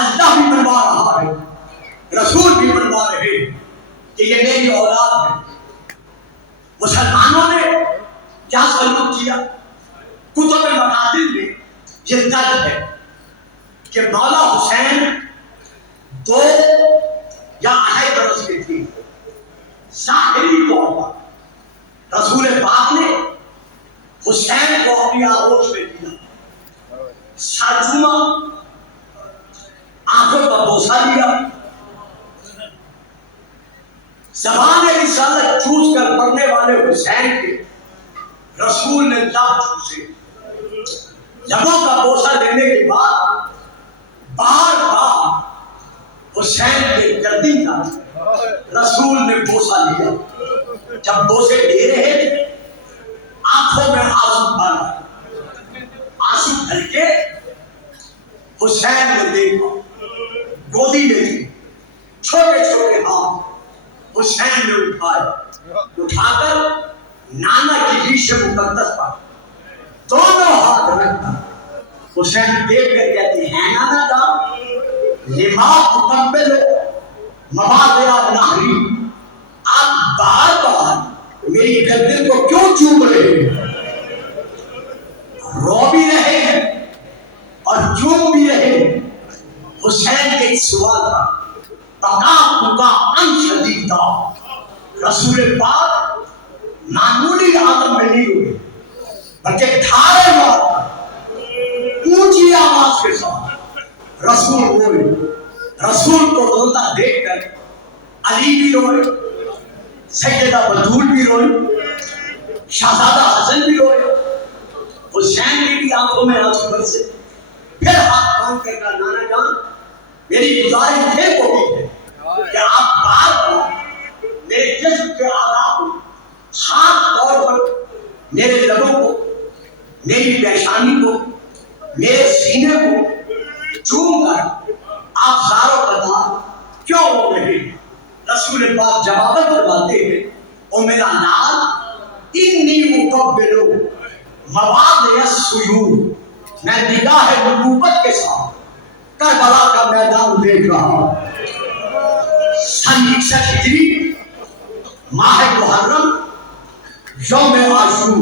اللہ بھی منوا رہا ہے, رسول بھی منوا رہے کہ یہ میری اولاد ہے. مسلمانوں نے کیا سلوک کیا؟ کتب مقاتل میں یہ درج ہے کہ مولا حسین 2 یا 2.5 برس کے تھے. ظاہری طور پر رسول پاک نے حسین کو اپنی آغوش میں دیا, سر چوما, آنکھوں کا بوسہ لیا, زبان رسالت چوس کر پڑھنے والے حسین کے رسول نے لب چوسے. لبوں کا بوسہ لینے کے بعد بار بار حسین کے گردی کا رسول نے بوسہ لیا. جب بوسے دے رہے تھے آنکھوں میں آنسو بھر آئے, آنسو بھر کے حسین نے دیکھا, گودی میں تھی, چھوٹے چھوٹے ہاتھ حسین نے اٹھا کر نانا کی ریش مقدس پر دونوں ہاتھ رکھا. حسین دیکھ کر کہتے ہیں نانا جان لما تقبل مواضع نہری, آپ بار بار میری گردن کو کیوں چوم رہے ہیں؟ رو بھی رہے ہیں اور چوم بھی رہے ہیں. حسین کے اس سوال کا شدیدہ رسول پاک معمولی عالم میں نہیں ہوئے بلکہ ٹھارے مار اونچی آواز کے ساتھ رسول روئے. رسول کو روتا دیکھ کر علی بھی روئے, سیدہ بطول بھی روئی, شہزادہ حسن بھی روئے, حسین کی بھی آنکھوں میں آنسو برسے. پھر ہاتھ باندھ کر کہا نانا جان میری گزارش ہے وہ بھی ہے کہ آپ بار بار میرے جسم کے اعضاء کو خاص طور پر میرے لبوں کو, میری پیشانی کو, میرے سینے کو چوم کر آپ زاروں قطار کیوں ہو رہے ہیں؟ رسول پاک جوابت فرماتے ہیں او میرا لال انی مقبلو مواضع السجود, میں نگاہ نبوت کے ساتھ کربلا کا میدان دیکھ رہا ہوں. سن 61 ہجری ماہ محرم یوم عاشور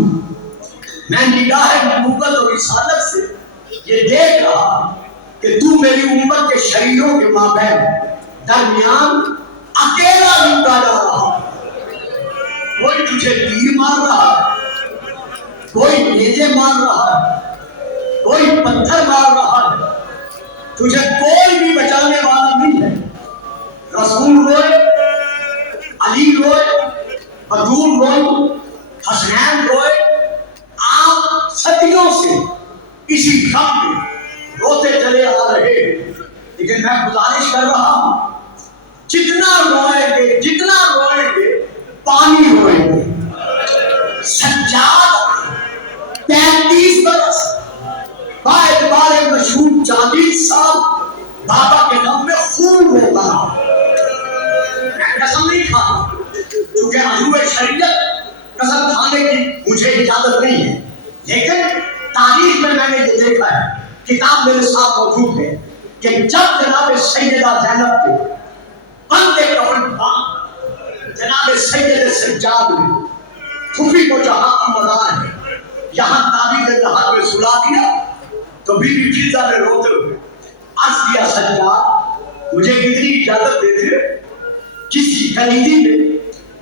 میں نگاہ نبوت اور رسالت سے یہ دیکھ رہا کہ تو میری امت کے شہیدوں کے مابین درمیان اکیلا لوٹا جا رہا. کوئی تجھے تیر مار رہا ہے, کوئی نیزے مار رہا ہے, کوئی پتھر مار رہا ہے, تجھے کوئی بھی بچانے والا نہیں ہے. رسول روئے, علی روئے, بطول روئے, حسنین روئے. آپ صدیوں سے اسی غم میں روتے چلے آ رہے ہیں. لیکن میں گزارش کر رہا ہوں جتنا روئیں گے پانی روئیں گے. سجاد 35 برس باعتبار مشہور 40 سال بابا کے غم میں خون روتا رہا. میں قسم نہیں کھاتا کیونکہ حضور شریعت قسم کھانے کی مجھے اجازت نہیں ہے, لیکن تاریخ میں نے یہ دیکھا ہے, کتاب میرے ساتھ موجود ہے کہ جب جناب سیدہ زینب کے بندے کفن جناب سید سجاد نے پھوپھی کو جہاں مدار ہے یہاں تعبیر جہاں میں سلا دیا تو بی بی فضا نے روتے ہوئے عرض کیا سجاد مجھے کتنی اجازت دیتے, کسی کلیدی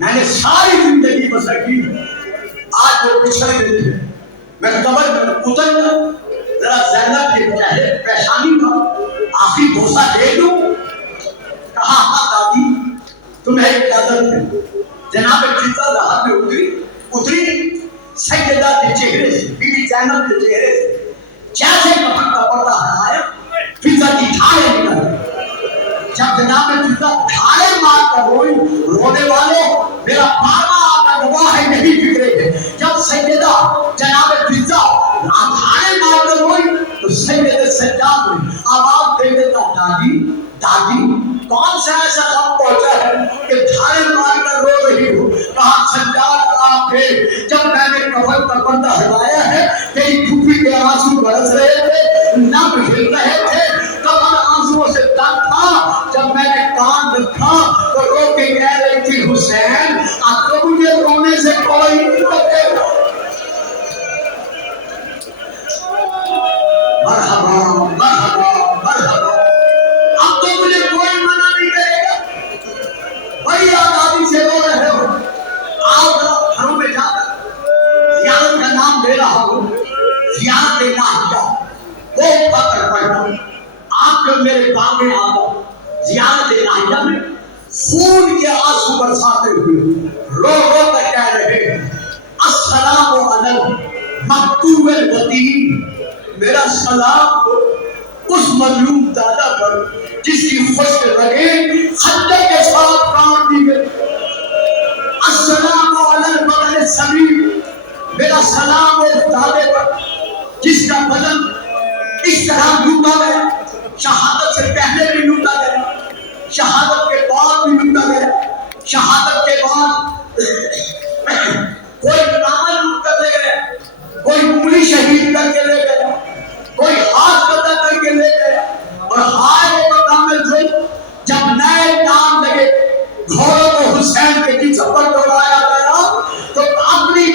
میں نے ساری زندگی بسر کی, آج وہ پچھڑ گئے تھے, میں قبر میں اتر کر ذرا زینب کے چہرے پیشانی کا آخری بوسہ دے دوں. کہا ہاں دادی تمہیں اجازت ہے. جناب فضا راحت میں اتری سیدہ کے چہرے سے, بی بی زینب کے چہرے سے جیسے کفن کا پردہ ہٹایا فضا کی ڈھالیں نکل. جب جناب فضا ڈھالیں مار کر روئی, رونے والوں میرا بابا آپ کا گواہ ہے نہیں فکرے ہے. جب سیدہ جناب فضا ڈھالیں مار کر روئی تو سید سجاد نے آواز دے دیتا دادی دادی کون سا ایسا غم پہنچا ہے کہ ڈھالیں مار کر رو رہی ہو. کہا سجاد آپ تھے جب میں نے کفن کا پردہ ہٹایا ہے, تیری پھوپھی کے آنسو برس رہے تھے, نب ہل رہے تھے, کفن آنسوؤں سے جب میرے باغ آقا زیارت الہیہ میں خون کے آنسو برساتے ہوئے رو رو کر کہہ رہے ہیں السلام علی المکتوب الوطین، میرا سلام اس مظلوم دادا پر جس کی خشک رگیں خنجر کے ساتھ کاٹ دی گئی. السلام علی البدن السمین، میرا سلام اس دادے پر جس کا بدن اس طرح لوٹا گیا، شہادت سے پہلے بھی لوٹا گیا، شہادت کے بعد بھی لوٹا گیا. شہادت کے بعد کوئی نامہ لوٹ کر لے گیا، کوئی انگلی شہید کر کے لے گیا، کوئی ہاتھ قطع کر کے لے گیا. اور ہائے وہ کامل ظلم، جب نئے نام لگے گھوڑوں کو حسین کے جسم پر دوڑایا گیا تو اپنی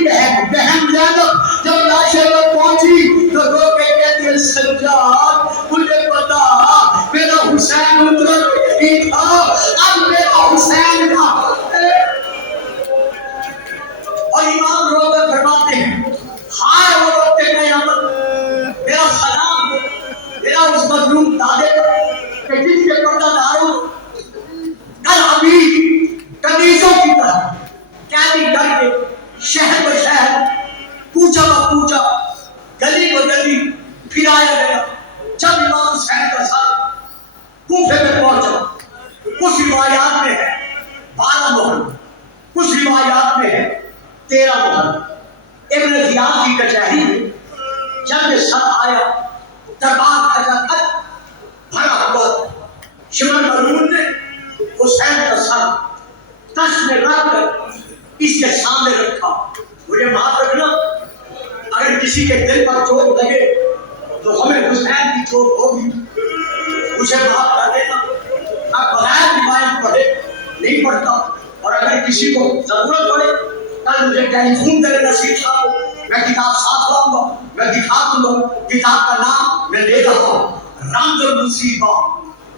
بہن زینب جب لاشے پر پہنچی تو رو کے کہتی ہے سجاد مجھے پتا میرا حسین اترا نہیں تھا، اب میرا حسین تھا. اور امام رو کر فرماتے ہیں ہائے وہ وقت قیامت، میرا سلام میرا اس مظلوم دادے پر کہ جس کے پردہ داروں کل ابھی کنیزوں کی طرح قیدی کر کے شہر و شہر کوچہ و کوچہ گلی و گلی پھرایا گیا. جب امام حسین کا سر کوفے میں پہنچا، کچھ روایات میں ہے 12 مہر، کچھ روایات میں ہے 13 مہر. ابن زیاد کی کچہری میں جب یہ سر آیا دربار کا خط بھرا ہوا تھا. شمر مرون نے حسین کا سر تشت میں رکھ کر اس کے سامنے رکھا. مجھے معاف رکھنا اگر کسی کے دل پر چوٹ لگے تو ہمیں حسین کی چوٹ ہوگی، مجھے معاف کر دینا. میں بغیر روایت پڑھے نہیں پڑھتا، اور اگر کسی کو ضرورت پڑے کل مجھے ٹیلی فون کرے نصیر صاحب کو، میں کتاب ساتھ لاؤں گا، میں دکھا دوں گا. کتاب کا نام میں دے رہا ہوں رمز المصیبہ